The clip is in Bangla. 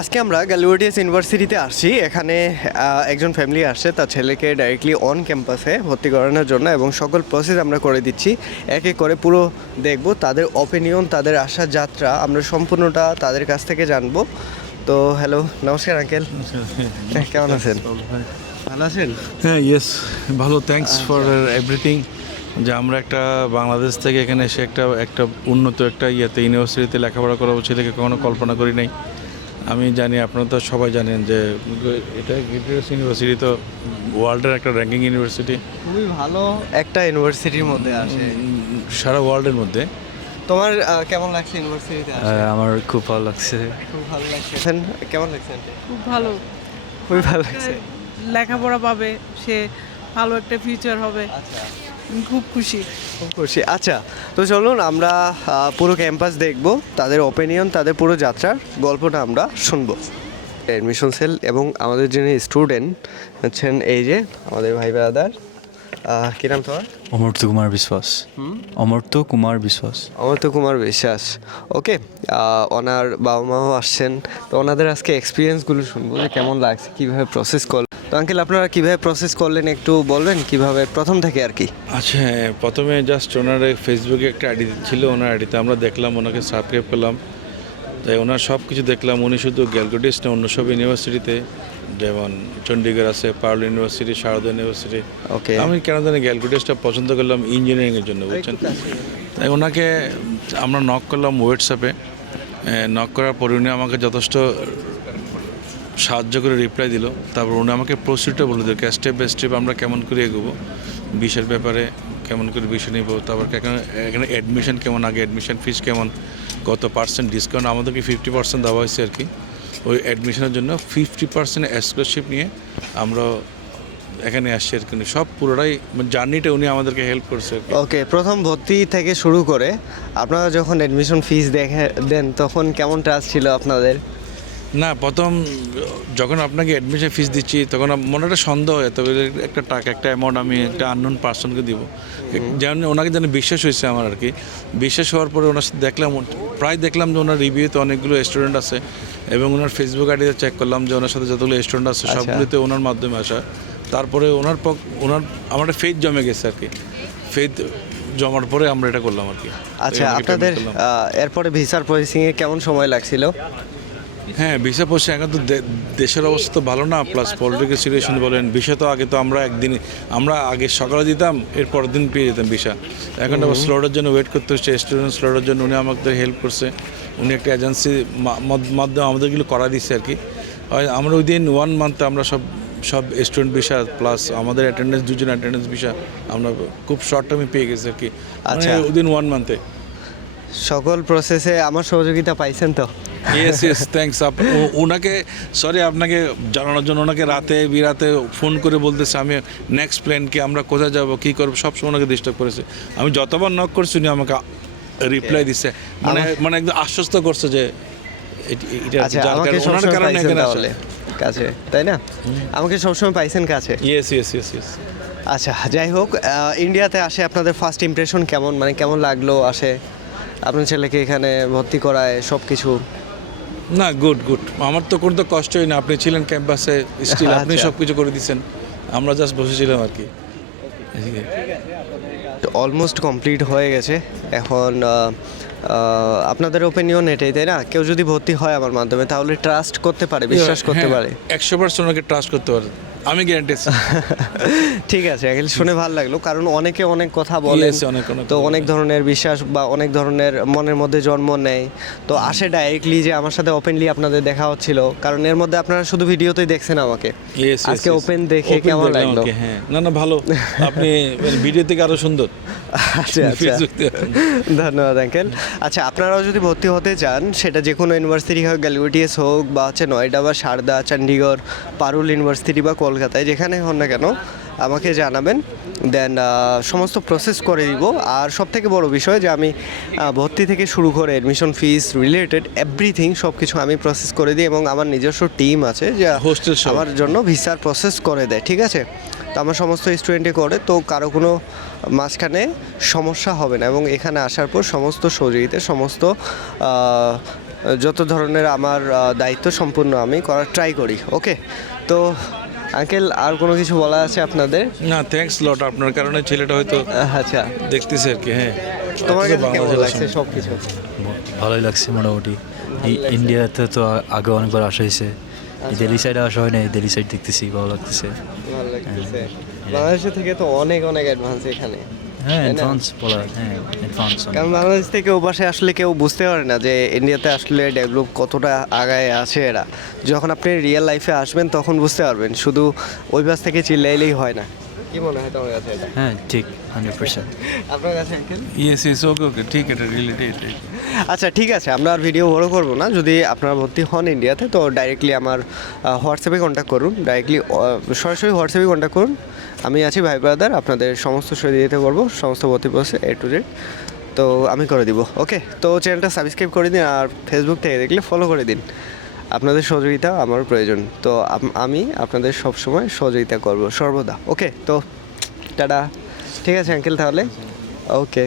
আজকে আমরা গ্যালিওডিয়াস ইউনিভার্সিটিতে আসছি। এখানে একজন ফ্যামিলি আসছে তার ছেলেকে ডাইরেক্টলি অন ক্যাম্পাসে ভর্তি করানোর জন্য, এবং সকল প্রসেস আমরা করে দিচ্ছি। এক এক করে পুরো দেখব, তাদের অপিনিয়ন, তাদের আসার যাত্রা আমরা সম্পূর্ণটা তাদের কাছ থেকে জানবো। তো হ্যালো, নমস্কার আঙ্কেল, কেমন আছেন? ভালো আছেন? হ্যাঁ, ইয়েস, ভালো। Thanks for everything. যে আমরা একটা বাংলাদেশ থেকে এখানে এসে একটা উন্নত একটা ইউনিভার্সিটিতে লেখাপড়া করা ছেলেকে কখনো কল্পনা করি নাই। আমি জানি, আপনারা তো সবাই জানেন যে এটা গ্রেটার ইউনিভার্সিটি তো ওয়ার্ল্ডের একটা র্যাঙ্কিং ইউনিভার্সিটি, খুবই ভালো একটা ইউনিভার্সিটির মধ্যে আসে সারা ওয়ার্ল্ডের মধ্যে। তোমার কেমন লাগছে ইউনিভার্সিটিতে আসে? আমার খুব ভালো লাগছে। খুব ভালো লাগছে। কেমন লাগছে আন্টি? খুব ভালো, খুবই ভালো লাগছে। লেখাপড়া পাবে, সে ভালো একটা ফিউচার হবে। আচ্ছা, আমি খুব খুশি। খুব খুশি। আচ্ছা, তো চলুন আমরা পুরো ক্যাম্পাস দেখব, তাদের ওপিনিয়ন, তাদের পুরো যাত্রার গল্পটা আমরা শুনবো। অ্যাডমিশন সেল এবং আমাদের যিনি স্টুডেন্ট হচ্ছেন এই যে আমাদের ভাই ব্রাদার, কী নাম তোমার? অমর্ত্য কুমার বিশ্বাস। অমর্ত্য কুমার বিশ্বাস। অমর্ত্য কুমার বিশ্বাস। ওকে, ওনার বাবা মাও আসছেন, তো ওনাদের আজকে এক্সপিরিয়েন্সগুলো শুনবো যে কেমন লাগছে, কীভাবে প্রসেস করলেন। তো আঙ্কেল, আপনারা কীভাবে প্রসেস করলেন একটু বলবেন, কীভাবে প্রথম থেকে আর কি? আচ্ছা, প্রথমে জাস্ট ওনার ফেসবুকে একটা আইডি ছিল, ওনার আইডিতে আমরা দেখলাম, ওনাকে সাবস্ক্রাইব করলাম। তাই ওনার সব কিছু দেখলাম। উনি শুধু গ্যালগোটিস না, অন্য সব ইউনিভার্সিটিতে, যেমন চণ্ডীগড় আছে, পার্ল ইউনিভার্সিটি, শারদা ইউনিভার্সিটি। ওকে, আমি কেন জানি গ্যালগোটিসটা পছন্দ করলাম ইঞ্জিনিয়ারিংয়ের জন্য, বুঝছেন। তাই ওনাকে আমরা নক করলাম হোয়াটসঅ্যাপে। নক করার পরে উনি আমাকে যথেষ্ট সাহায্য করে রিপ্লাই দিল। তারপর উনি আমাকে প্রসিডিউরটা বলে দিল, স্টেপ বাই স্টেপ আমরা কেমন করে এগোবো, বিষয়ের ব্যাপারে কেমন করে বিষয় নিব, তারপর এখানে অ্যাডমিশন কেমন, আগে অ্যাডমিশন ফিস কেমন, কত পার্সেন্ট ডিসকাউন্ট, আমাদেরকে 50% দেওয়া হয়েছে আর কি। ওই অ্যাডমিশনের জন্য 50% স্কলারশিপ নিয়ে আমরা এখানে আসছি আর কি। সব পুরোটাই জার্নিটা উনি আমাদেরকে হেল্প করছে। ওকে, প্রথম ভর্তি থেকে শুরু করে আপনারা যখন অ্যাডমিশন ফিস দেন তখন কেমন ট্রাস্ট ছিল আপনাদের? না, প্রথম যখন আপনাকে অ্যাডমিশন ফিস দিচ্ছি তখন মনে একটা সন্দেহ হয়, তবে একটা টাকা, একটা অ্যামাউন্ট আমি একটা আননোন পার্সনকে দিব, যেমন ওনাকে যেন বিশ্বাস হয়েছে আমার আর কি। বিশ্বাস হওয়ার পরে ওনার সাথে দেখলাম যে ওনার রিভিউতে অনেকগুলো স্টুডেন্ট আছে, এবং ওনার ফেসবুক আইডিতে চেক করলাম যে ওনার সাথে যতগুলো স্টুডেন্ট আছে সবগুলোতে ওনার মাধ্যমে আসা। তারপরে ওনার আমার একটা ফেথ জমে গেছে আর কি। ফেথ জমার পরে আমরা এটা করলাম আর কি। আচ্ছা, আপনাদের এরপরে ভিসার প্রসেসিংয়ে কেমন সময় লাগছিল? হ্যাঁ, ভিসা প্রসেস এখন তো দেশের অবস্থা তো ভালো না, প্লাস পলিটিক্যাল সিচুয়েশন বলেন। ভিসা তো আগে তো আমরা আগে সকালে দিতাম, এর পরের দিন পেয়ে যেতাম ভিসা। এখন আবার স্লটের জন্য ওয়েট করতে হচ্ছে, স্টুডেন্ট স্লটের জন্য। উনি আমাদের হেল্প করছে, উনি একটা এজেন্সি মাধ্যমে আমাদেরগুলো করা দিচ্ছে আর কি। আমরা উইদিন 1 মান্থে আমরা সব স্টুডেন্ট ভিসা প্লাস আমাদের অ্যাটেন্ডেন্স, দুজন অ্যাটেন্ডেন্স ভিসা আমরা খুব শর্ট টাইমে পেয়ে গেছি আর কি। আচ্ছা, উইদিন 1 মান্থে সকল প্রসেসে আমার সহযোগিতা পাইছেন তো? Yes, thanks. ওনাকে সরি, আপনাকে জানানোর জন্য ওনাকে রাতে বিরাতে ফোন করে বলতেছে আমি নেক্সট প্ল্যান কি, আমরা কোথায় যাব, কী করবো, সবসময় ওনাকে ডিস্টার্ব করেছে। আমি যতবার নক করছি উনি আমাকে রিপ্লাই দিচ্ছে, মানে একদম আশ্বস্ত করছে যে আচ্ছা, আমাকে সবসময় পাইছেন তাহলে কাছে, তাই না? আমাকে সবসময় পাইছেন কাছে। ইয়েস। আচ্ছা, যাই হোক, ইন্ডিয়াতে আসে আপনাদের ফার্স্ট ইমপ্রেশন কেমন, মানে কেমন লাগলো আসে আপনার ছেলেকে এখানে ভর্তি করায় সব কিছু? না, গুড। আমার তো কোনো তো কষ্টই না, আপনি ছিলেন ক্যাম্পাসে, স্টিল আপনি সব কিছু করে দিচ্ছেন, আমরা জাস্ট বসেছিলাম আর কি। অলমোস্ট কমপ্লিট হয়ে গেছে এখন। আপনাদের ওপিনিয়ন এটাই, তাই না? কেউ যদি ভর্তি হয় আমার মাধ্যমে তাহলে ট্রাস্ট করতে পারে, বিশ্বাস করতে পারে? 100% ওনাকে ট্রাস্ট করতে পারে, আমি গ্যারান্টি। ঠিক আছে, এখন শুনে ভালো লাগলো, কারণ অনেকে অনেক কথা বলে, তো অনেক ধরনের বিশ্বাস বা অনেক ধরনের মনের মধ্যে জন্ম নেয়, তো আসে ডাইরেক্টলি যে আমার সাথে ওপেনলি আপনাদের দেখা হচ্ছিল, কারণ এর মধ্যে আপনারা শুধু ভিডিওতেই দেখছেন আমাকে, আজকে ওপেন দেখে কেমন লাগলো? হ্যাঁ, না ভালো, আপনি ভিডিও থেকে আরো সুন্দর। আচ্ছা, ধন্যবাদ আঙ্কেল। আচ্ছা, আপনারাও যদি ভর্তি হতে চান, সেটা যে কোনো ইউনিভার্সিটি হোক, গ্যালিওডিয়াস হোক, বা হচ্ছে নয়ডা বা সারদা, চণ্ডীগড়, পারুল ইউনিভার্সিটি বা কলকাতায়, যেখানে হন না কেন আমাকে জানাবেন, দেন সমস্ত প্রসেস করে দিব। আর সবথেকে বড় বিষয় যে আমি ভর্তি থেকে শুরু করে অ্যাডমিশন ফিস রিলেটেড এভরিথিং সব কিছু আমি প্রসেস করে দিই, এবং আমার নিজস্ব টিম আছে যা আমার জন্য ভিসার প্রসেস করে দেয়, ঠিক আছে? তো আমার সমস্ত স্টুডেন্টে করে, তো কারো কোনো মাঝখানে সমস্যা হবে না, এবং এখানে আসার পর সমস্ত সহযোগিতা, সমস্ত যত ধরনের আমার দায়িত্ব সম্পূর্ণ আমি করার ট্রাই করি। ওকে, তো আঙ্কেল আর কোনো কিছু বলা আছে আপনাদের? না, থ্যাঙ্কস লট, আপনার কারণে ছেলেটা হয়তো আচ্ছা, দেখতেছে আর কি। হ্যাঁ, তোমার কাছে কেমন বাংলাদেশের লাগছে সব কিছু? ভালোই লাগছে মোটামুটি। ইন্ডিয়াতে তো আগে অনেকবার আসা হয়েছে, দিল্লি সাইডে আসা হয় না, দিল্লি সাইড দেখতেছি, ভালো লাগতেছে। ভালো লাগতেছে। বাংলাদেশের থেকে তো অনেক অনেক অ্যাডভান্স এখানে। হ্যাঁ, তাই না? অ্যাডভান্স বলা, হ্যাঁ অ্যাডভান্স। কারণ বাংলাদেশ থেকে ও পাশে আসলে কেউ বুঝতে পারে না যে ইন্ডিয়াতে আসলে ডেভেলপ কতটা আগায় আছে এরা। যখন আপনি রিয়েল লাইফে আসবেন তখন বুঝতে পারবেন, শুধু ওই পাশ থেকে চিল্লাইলেই হয় না। কি মনে হয় তোমার কাছে এটা? হ্যাঁ ঠিক, 100%। আপনার কাছে আঙ্কেল? ইয়েস ইয়েস, ওকে ওকে, ঠিক, এটা রিলেটেড। আচ্ছা ঠিক আছে, আমরা আর ভিডিও বড় করব না। যদি আপনারা ভর্তি হন ইন্ডিয়াতে তো ডাইরেক্টলি আমার হোয়াটসঅ্যাপে কন্ট্যাক্ট করুন, ডাইরেক্টলি সরাসরি হোয়াটসঅ্যাপে কন্ট্যাক্ট করুন। আমি আছি ভাই ব্রাদার, আপনাদের সমস্ত সহযোগিতা করবো, সমস্ত ভর্তি প্রসেস A to Z তো আমি করে দিব। ওকে, তো চ্যানেলটা সাবস্ক্রাইব করে দিন, আর ফেসবুক থেকে দেখলে ফলো করে দিন। আপনাদের সহযোগিতা আমার প্রয়োজন, তো আমি আপনাদের সবসময় সহযোগিতা করব সর্বদা। ওকে, তো টাটা। ঠিক আছে আঙ্কেল, তাহলে ওকে।